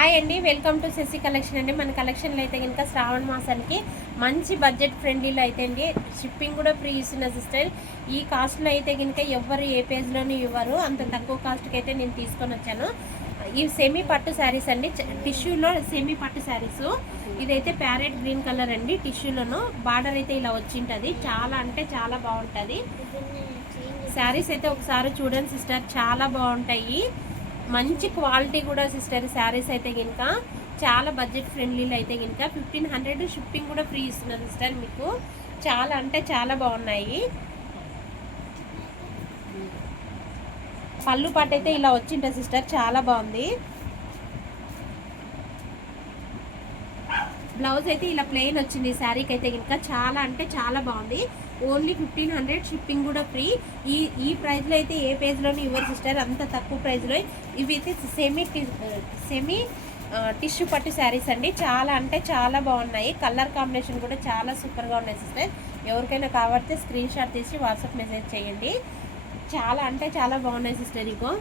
Hi అండి, welcome to Shashi collection అండి. మన కలెక్షన్లో అయితే కనుక శ్రావణ మాసానికి మంచి బడ్జెట్ ఫ్రెండ్లీలో అయితే అండి షిప్పింగ్ కూడా ఫ్రీ ఇస్తున్న సిస్టర్. ఈ కాస్ట్లో అయితే కనుక ఎవరు ఏ పేజ్లోనూ ఇవ్వరు, అంత తక్కువ కాస్ట్కి అయితే నేను తీసుకొని వచ్చాను. ఈ సెమీ పట్టు శారీస్ అండి, టిష్యూలో సెమీ పట్టు శారీస్. ఇదైతే ప్యారెట్ గ్రీన్ కలర్ అండి, టిష్యూలోను బార్డర్ అయితే ఇలా వచ్చింటుంది. చాలా అంటే చాలా బాగుంటుంది. శారీస్ అయితే ఒకసారి చూడండి సిస్టర్, చాలా బాగుంటాయి. మంచి క్వాలిటీ కూడా సిస్టర్. శారీస్ అయితే కనుక చాలా బడ్జెట్ ఫ్రెండ్లీలో అయితే కనుక 1500 షిప్పింగ్ కూడా ఫ్రీ ఇస్తున్నారు సిస్టర్. మీకు చాలా అంటే చాలా బాగున్నాయి. పళ్ళు పాట అయితే ఇలా వచ్చింటుంది సిస్టర్, చాలా బాగుంది. బ్లౌజ్ అయితే ఇలా ప్లెయిన్ వచ్చింది శారీకి అయితే కనుక చాలా అంటే చాలా బాగుంది. ఓన్లీ 1500 షిప్పింగ్ కూడా ఫ్రీ. ఈ ప్రైస్లో అయితే ఏ పేజ్లోనూ ఇవ్వరు సిస్టర్, అంత తక్కువ ప్రైస్లో. ఇవి అయితే సెమీ టిష్యూ పట్టు శారీస్ అండి, చాలా అంటే చాలా బాగున్నాయి. కలర్ కాంబినేషన్ కూడా చాలా సూపర్గా ఉన్నాయి సిస్టర్. ఎవరికైనా కావాలంటే స్క్రీన్ షాట్ తీసి వాట్సాప్ మెసేజ్ చేయండి. చాలా అంటే చాలా బాగున్నాయి సిస్టర్. ఇగో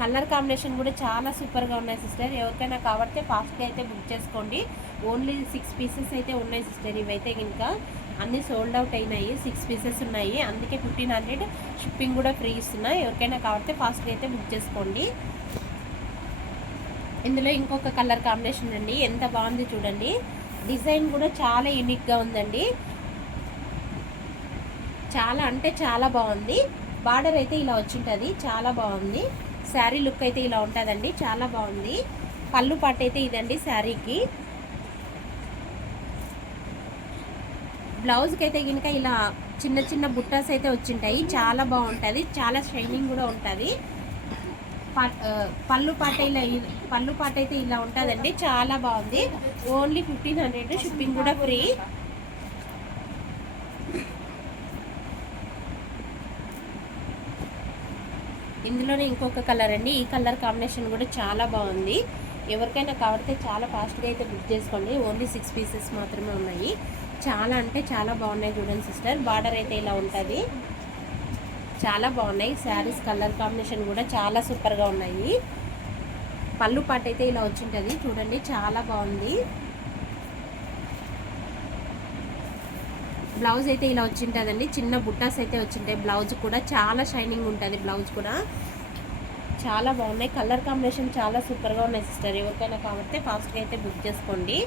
కలర్ కాంబినేషన్ కూడా చాలా సూపర్గా ఉన్నాయి సిస్టర్. ఎవరికైనా కావాలంటే ఫాస్ట్గా అయితే బుక్ చేసుకోండి. ఓన్లీ 6 పీసెస్ అయితే ఉన్నాయి సిస్టర్. ఇవైతే ఇంకా అన్నీ సోల్డ్ అవుట్ అయినాయి. 6 పీసెస్ ఉన్నాయి, అందుకే 1500 షిప్పింగ్ కూడా ఫ్రీ ఇస్తున్నాయి. ఎవరికైనా కావాలంటే ఫాస్ట్గా అయితే బుక్ చేసుకోండి. ఇందులో ఇంకొక కలర్ కాంబినేషన్ అండి, ఎంత బాగుంది చూడండి. డిజైన్ కూడా చాలా యూనిక్గా ఉందండి, చాలా అంటే చాలా బాగుంది. బార్డర్ అయితే ఇలా వచ్చింటుంది, చాలా బాగుంది. శారీ లుక్ అయితే ఇలా ఉంటుందండి, చాలా బాగుంది. పళ్ళు పాట అయితే ఇదండి శారీకి. బ్లౌజ్కి అయితే కనుక ఇలా చిన్న చిన్న బుట్టాస్ అయితే వచ్చింటాయి, చాలా బాగుంటుంది. చాలా షైనింగ్ కూడా ఉంటుంది. పళ్ళు పాట అయితే ఇలా ఉంటుందండి, చాలా బాగుంది. ఓన్లీ 1500 షిప్పింగ్ కూడా ఫ్రీ. ఇందులోనే ఇంకొక కలర్ అండి, ఈ కలర్ కాంబినేషన్ కూడా చాలా బాగుంది. ఎవరికైనా కావాలంటే చాలా ఫాస్ట్గా అయితే బుక్ చేసుకోండి. ఓన్లీ 6 పీసెస్ మాత్రమే ఉన్నాయి. చాలా అంటే చాలా బాగున్నాయి చూడండి సిస్టర్. బార్డర్ అయితే ఇలా ఉంటుంది, చాలా బాగున్నాయి. శారీస్ కలర్ కాంబినేషన్ కూడా చాలా సూపర్గా ఉన్నాయి. పళ్ళు పాట అయితే ఇలా వచ్చింటుంది చూడండి, చాలా బాగుంది. బ్లౌజ్ అయితే ఇలా వచ్చింటుందండి, చిన్న బుట్టాస్ అయితే వచ్చింటాయి. బ్లౌజ్ కూడా చాలా షైనింగ్ ఉంటుంది, బ్లౌజ్ కూడా చాలా బాగున్నాయి. కలర్ కాంబినేషన్ చాలా సూపర్గా ఉన్నాయి సిస్టర్. ఎవరికైనా కావాలంటే ఫాస్ట్గా అయితే బుక్ చేసుకోండి.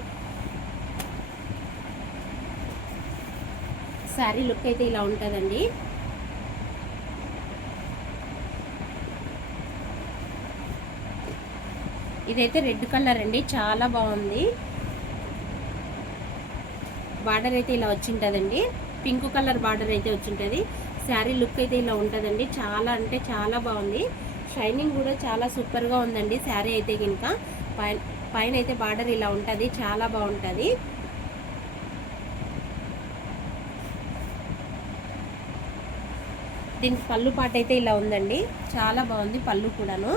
శారీ లుక్ అయితే ఇలా ఉంటుందండి. ఇదైతే రెడ్ కలర్ అండి, చాలా బాగుంది. బార్డర్ అయితే ఇలా వచ్చింటుందండి, పింక్ కలర్ బార్డర్ అయితే వచ్చింటుంది. శారీ లుక్ అయితే ఇలా ఉంటుందండి, చాలా అంటే చాలా బాగుంది. షైనింగ్ కూడా చాలా సూపర్గా ఉందండి శారీ అయితే కనుక. పైన అయితే బార్డర్ ఇలా ఉంటుంది, చాలా బాగుంటుంది. దీనికి పళ్ళు పాట అయితే ఇలా ఉందండి, చాలా బాగుంది పళ్ళు కూడాను.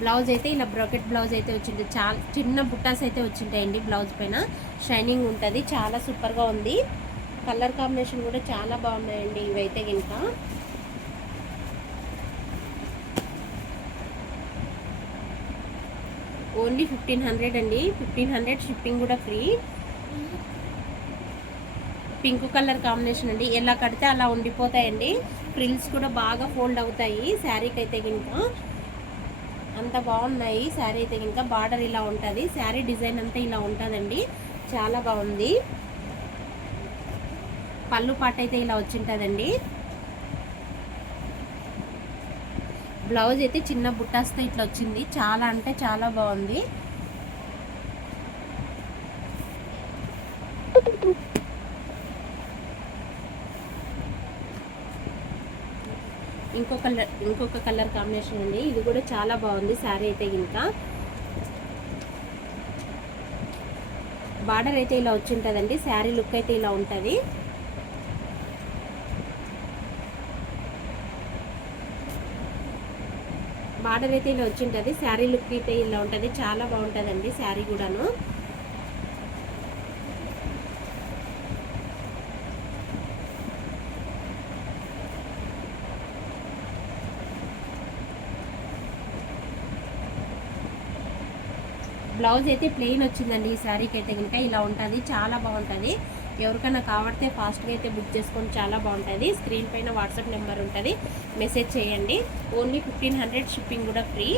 బ్లౌజ్ అయితే ఇలా బ్రాకెట్ బ్లౌజ్ అయితే వచ్చింది, చాలా చిన్న బుట్టాస్ అయితే వచ్చింటాయండి. బ్లౌజ్ పైన షైనింగ్ ఉంటుంది, చాలా సూపర్గా ఉంది. కలర్ కాంబినేషన్ కూడా చాలా బాగున్నాయండి ఇవైతే కనుక. ఓన్లీ 1500 అండి, 1500 షిప్పింగ్ కూడా ఫ్రీ. పింక్ కలర్ కాంబినేషన్ అండి, ఎలా కడితే అలా ఉండిపోతాయండి. ఫ్రిల్స్ కూడా బాగా ఫోల్డ్ అవుతాయి శారీకి అయితే కనుక. అంత బాగున్నాయి శారీ అయితే కనుక. బార్డర్ ఇలా ఉంటుంది, శారీ డిజైన్ అంతా ఇలా ఉంటుందండి, చాలా బాగుంది. పళ్ళు పాట అయితే ఇలా వచ్చింటుందండి. బ్లౌజ్ అయితే చిన్న బుట్టాస్తో ఇట్లా వచ్చింది, చాలా అంటే చాలా బాగుంది. ఇంకొక కలర్ కాంబినేషన్ అండి, ఇది కూడా చాలా బాగుంది శారీ అయితే ఇంకా. బార్డర్ అయితే ఇలా వచ్చింటుందండి, శారీ లుక్ అయితే ఇలా ఉంటుంది. బార్డర్ అయితే ఇలా వచ్చింటుంది, శారీ లుక్ అయితే ఇలా ఉంటుంది, చాలా బాగుంటుందండి శారీ కూడాను. బ్లౌజ్ అయితే ప్లెయిన్ వచ్చిందండి ఈ శారీకి అయితే కనుక ఇలా ఉంటుంది, చాలా బాగుంటుంది. ఎవరికైనా కావాడితే ఫాస్ట్గా అయితే బుక్ చేసుకొని చాలా బాగుంటుంది. స్క్రీన్ పైన వాట్సాప్ నెంబర్ ఉంటుంది, మెసేజ్ చేయండి. ఓన్లీ 1500 షిప్పింగ్ కూడా ఫ్రీ.